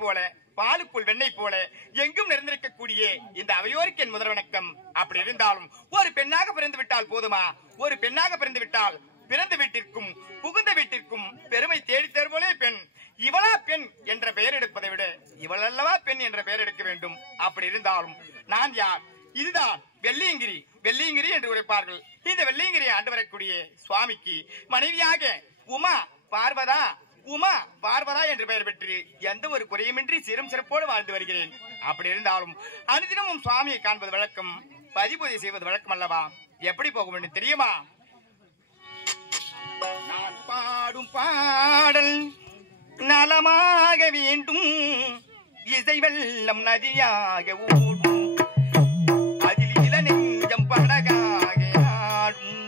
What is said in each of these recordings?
போல பாலுக்குள் வெண்ணெய் போல எங்கும் நிறைந்திருக்கக்கூடிய இந்த அவையோருக்கு என் முதல் வணக்கம். அப்படி இருந்தாலும் ஒரு பெண்ணாக பிறந்து விட்டால் போதுமா? ஒரு பெண்ணாக பிறந்து விட்டால் பிறந்த வீட்டிற்கும் புகுந்த வீட்டிற்கும் பெருமை தேடி தருவோலே பெண். இவளா பெண் என்ற பெயர் எடுப்பதை விட இவள் அல்லவா பெண் என்ற பெயர் எடுக்க வேண்டும். அப்படி இருந்தாலும் நான் யார்? இதுதான் வெள்ளியங்கிரி. வெள்ளியங்கிரி என்று உரைப்பார்கள். இந்த வெள்ளியங்கிரியை ஆண்டு வரக்கூடிய சுவாமிக்கு மனைவியாக உமா பார்வதா என்று பெயர் பெற்று எந்த ஒரு குறையுமின்றி சீரும் சிறப்போடு வாழ்ந்து வருகிறேன். அப்படி இருந்தாலும் அனுதினமும் சுவாமியை காண்பது வழக்கம், பதிபூஜை செய்வது வழக்கம் அல்லவா? எப்படி போக வேண்டும் தெரியுமா? நான் பாடும் பாடல் நலமாக வேண்டும், இசை வெள்ளம் நதியாக ஓடும், அதில் இள நெஞ்சம் படகாக ஆடும்.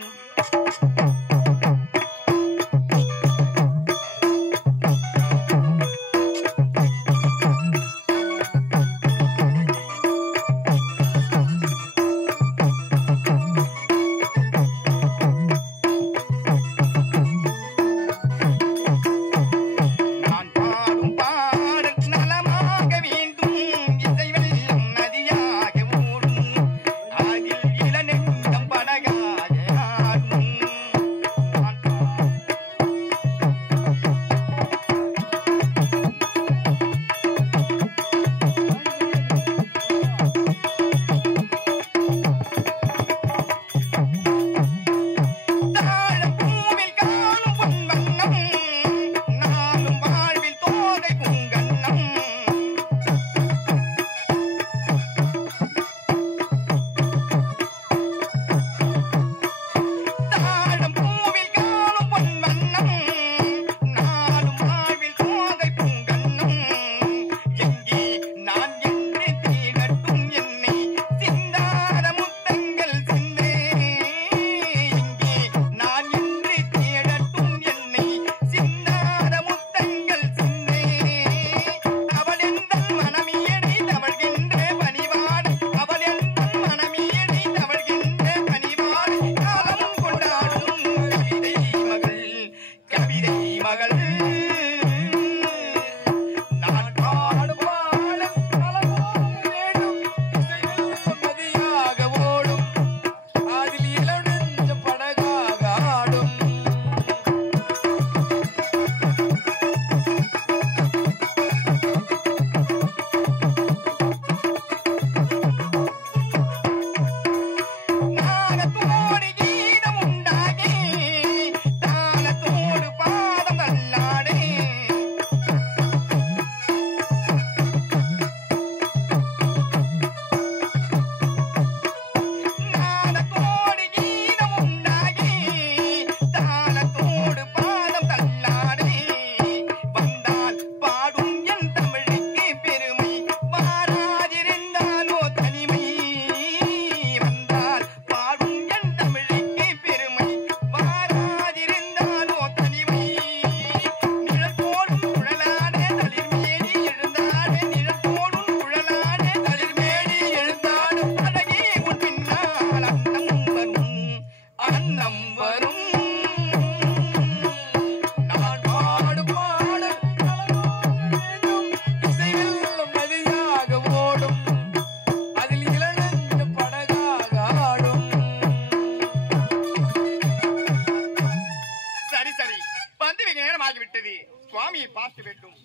சுவாமியை பார்த்து வேண்டும்.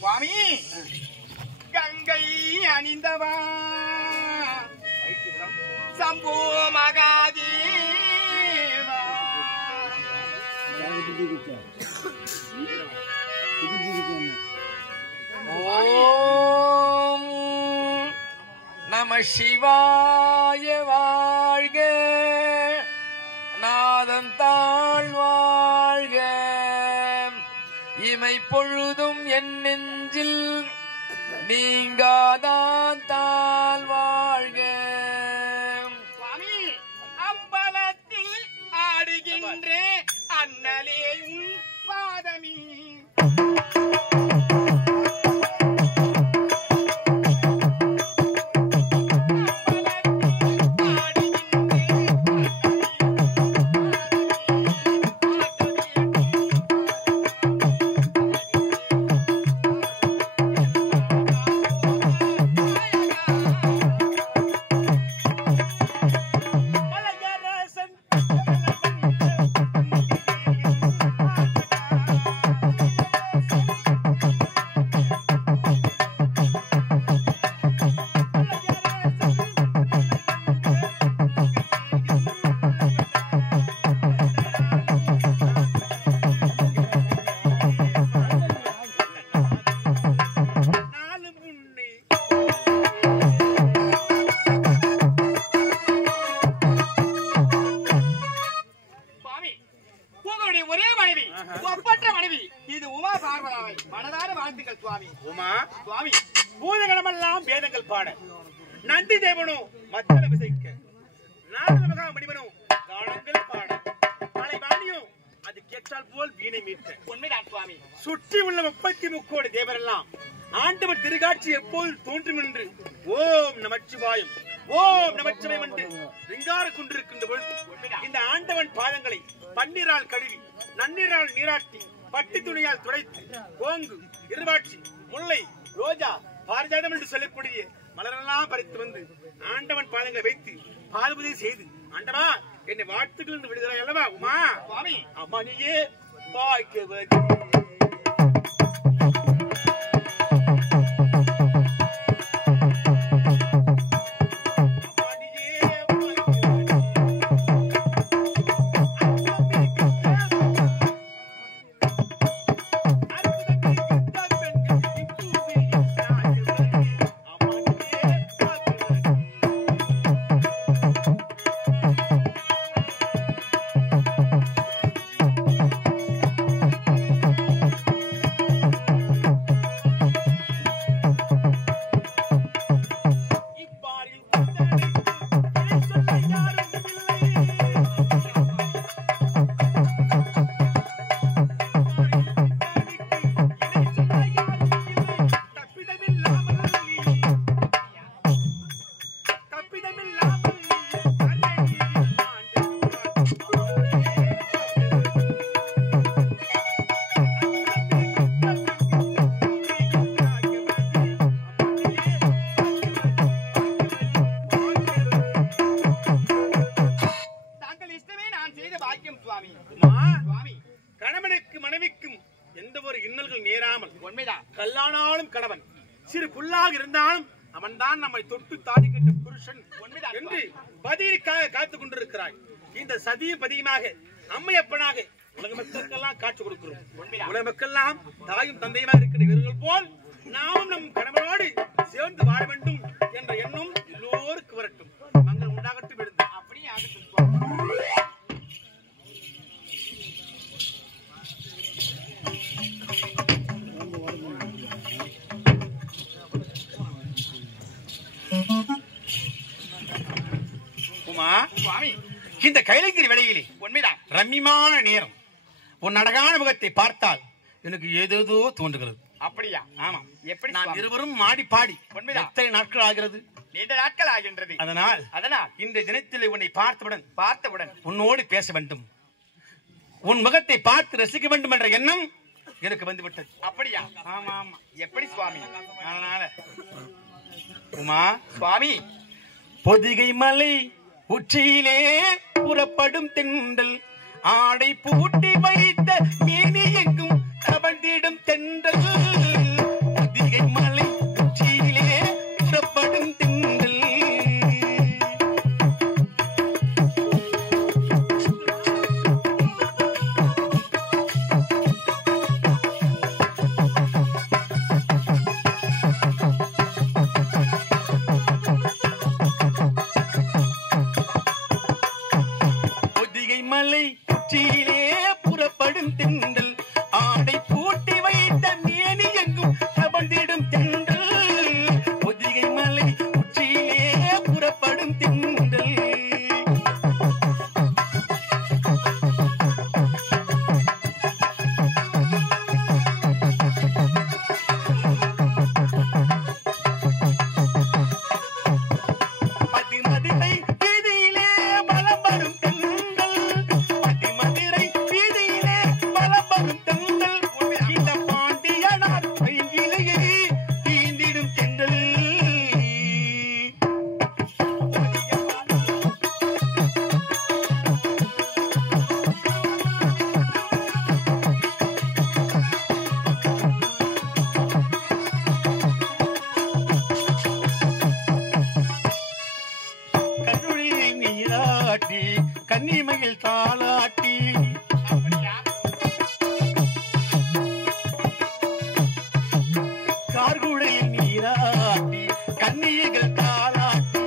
சுவாமி கங்கை அணிந்தவா சம்போ மகாதேவா ஓம் நம சிவாய வாழ்க, நாதன் தாழ் வாழ்க, இமை பொழுதும் என் நெஞ்சில் நீங்காதான் தாழ் வாழ்க. சுவாமி அம்பலத்தில் ஆடுகின்ற அண்ணலே உன் பாதமி மனைவி, ஒப்பற்ற மனைவி, இது உமா பார்வதாவை மனதார வாழ்த்துக்கள் சுவாமி. உமா சுவாமி, பூதகணமெல்லாம் வேதங்கள் பாட, நந்தி தேவனும் மத்தள விசைக்க, நாரத மகா மணிவனும் கானங்கள் பாட, மலைவாணியும் அது கேட்டால் போல் வீணை மீட்ட. உண்மைதான் சுவாமி. சுற்றி உள்ள 33 தேவரெல்லாம் ஆண்டவர் திருக்காட்சி எப்போது தோன்றும் என்று ஓம் நமச்சிவாயம் ஓம் நமச்சிவாயம் என்று ரிங்கார கொண்டிருக்கின்ற பொழுது இந்த ஆண்டவன் பாதங்களை பன்னீரால் கழுவி நன்னீரால் நீராட்டி பட்டு துணியால் துடைத்து கோங்கு இருவாட்சி முல்லை ரோஜா பாரிஜாதம் என்று சொல்லக்கூடிய மலரெல்லாம் பறித்து வந்து ஆண்டவன் பாதங்களை வைத்து பாதுபதி செய்து, ஆண்டவா என்னை வாழ்த்துக்கள் என்று விடுகிறாய் அல்லவா உமா? சுவாமி, அம்மனியே பாய்க்கவதி கணவனுக்கு மனைவிக்கும் எந்த ஒரு இன்னல்கள் நேராமல் கல்லானாலும் கணவன் சிறு புல்லாக இருந்தாலும் அவன் தான் நம்மை தொட்டு தாடி கட்ட புருஷன் என்று பதிலுக்காக காத்துக் கொண்டிருக்கிறாய். இந்த சதியும் பதியுமாக அம்மையப்பனாக உலக மக்களுக்கெல்லாம் காட்சி கொடுக்கிறோம். உலக மக்கள்லாம் தாயும் தந்தையுமாக இருக்கிற இவர்கள் போல் நாமும் நம் கணவனோடு சேர்ந்து வாழ வேண்டும் என்ற எண்ணம் எல்லோருக்கும் வரட்டும். மங்கள் உண்டாகட்டும். எழுந்து அப்படியே ஆகட்டும். சுவாமி, இந்த கைலங்கிரி வேளையிலே உண்மைதான் ரம்மியமான நேரம். உன் அழகான முகத்தை பார்த்தால் எனக்கு ஏதேதோ தோன்றுகிறது. அப்படியா? ஆமா. எப்படி? நான் இருவரும் மாடி பாடி எத்தனை நாட்கள் ஆகிறது? நீண்ட நாட்கள் ஆகின்றது. அதனால் இந்த தினத்தில் உன்னை பார்த்தவுடன் உன்னோடு பேச வேண்டும், உன் முகத்தை பார்த்து ரசிக்க வேண்டும் என்ற எண்ணம் எனக்கு வந்துவிட்டது. அப்படியா? ஆமா ஆமா. எப்படி சுவாமி? அதனால உமா சுவாமி, பொதிகை மலை உச்சியிலே புறப்படும் தென்றல், ஆடை பூட்டி வைத்த மேனி எங்கும் தவழ்ந்திடும் தென்றல். பொதிகை மலை உச்சியிலே புறப்படும் தென்றல். மலை உச்சியிலே புறப்படும் தென்றல், ஆடை பூட்டி வைத்த மேனி எங்கும் தவழ்ந்திடும் தென்றல். பொதிகை மலை உச்சியிலே புறப்படும் தென்றல். பதிமதிலை வீதியிலே வலம் வரும் கன்னிமையில் தாளாட்டி கார்குழையில் நீராட்டி கன்னியைகள் தாளாட்டி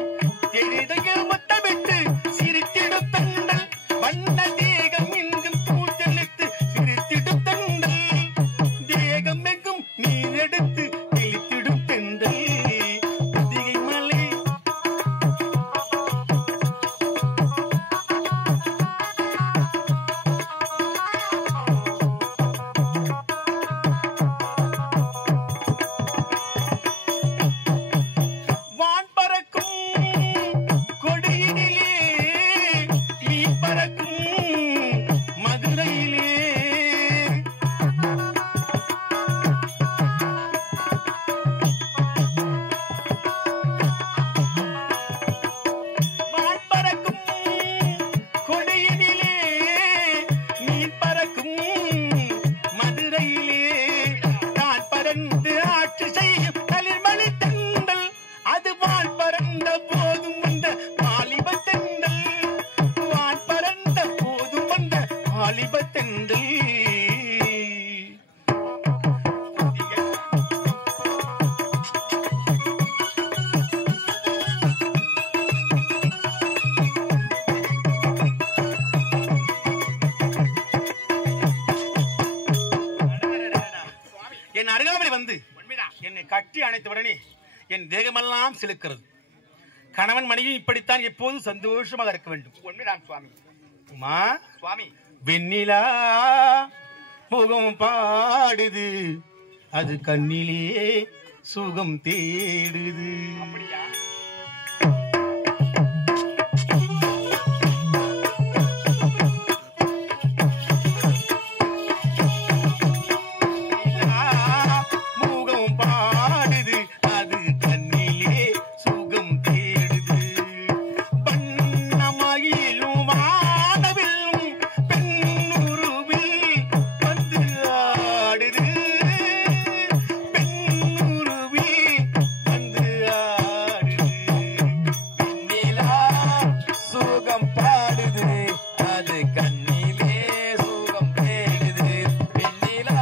தெரிதையில் முத்தமிட்டு சிரித்திடும் பெண்கள் வண்ண தேகம் எங்கும் பூஞ்சலித்து சிறு வாலிபத்தென்றல் என் அருகாமலை வந்து என்னை கட்டி அணைத்தவுடனே என் தேகமெல்லாம் சிலுக்கிறது. கணவன் மனைவி இப்படித்தான் எப்போதும் சந்தோஷமாக இருக்க வேண்டும். உண்மைதான் சுவாமி. உமா சுவாமி, வெண்ணிலா முகம் பாடுது, அது கண்ணிலே சுகம் தேடுது. அப்படியா? முகம் பாடுது, அது கண்ணிலே சுகம் தேடுது. வண்ணமயிலும் வானவில்லும் பெண்ணுருவில் வந்து ஆடுது, பெண்ணுருவில் வந்து ஆடுது. வெண்ணிலா சுகம் பாடுது, அது கண்ணிலே சுகம் தேடுது. வெண்ணிலா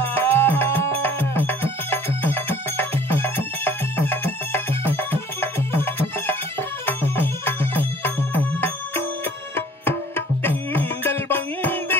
தென்றல் வந்து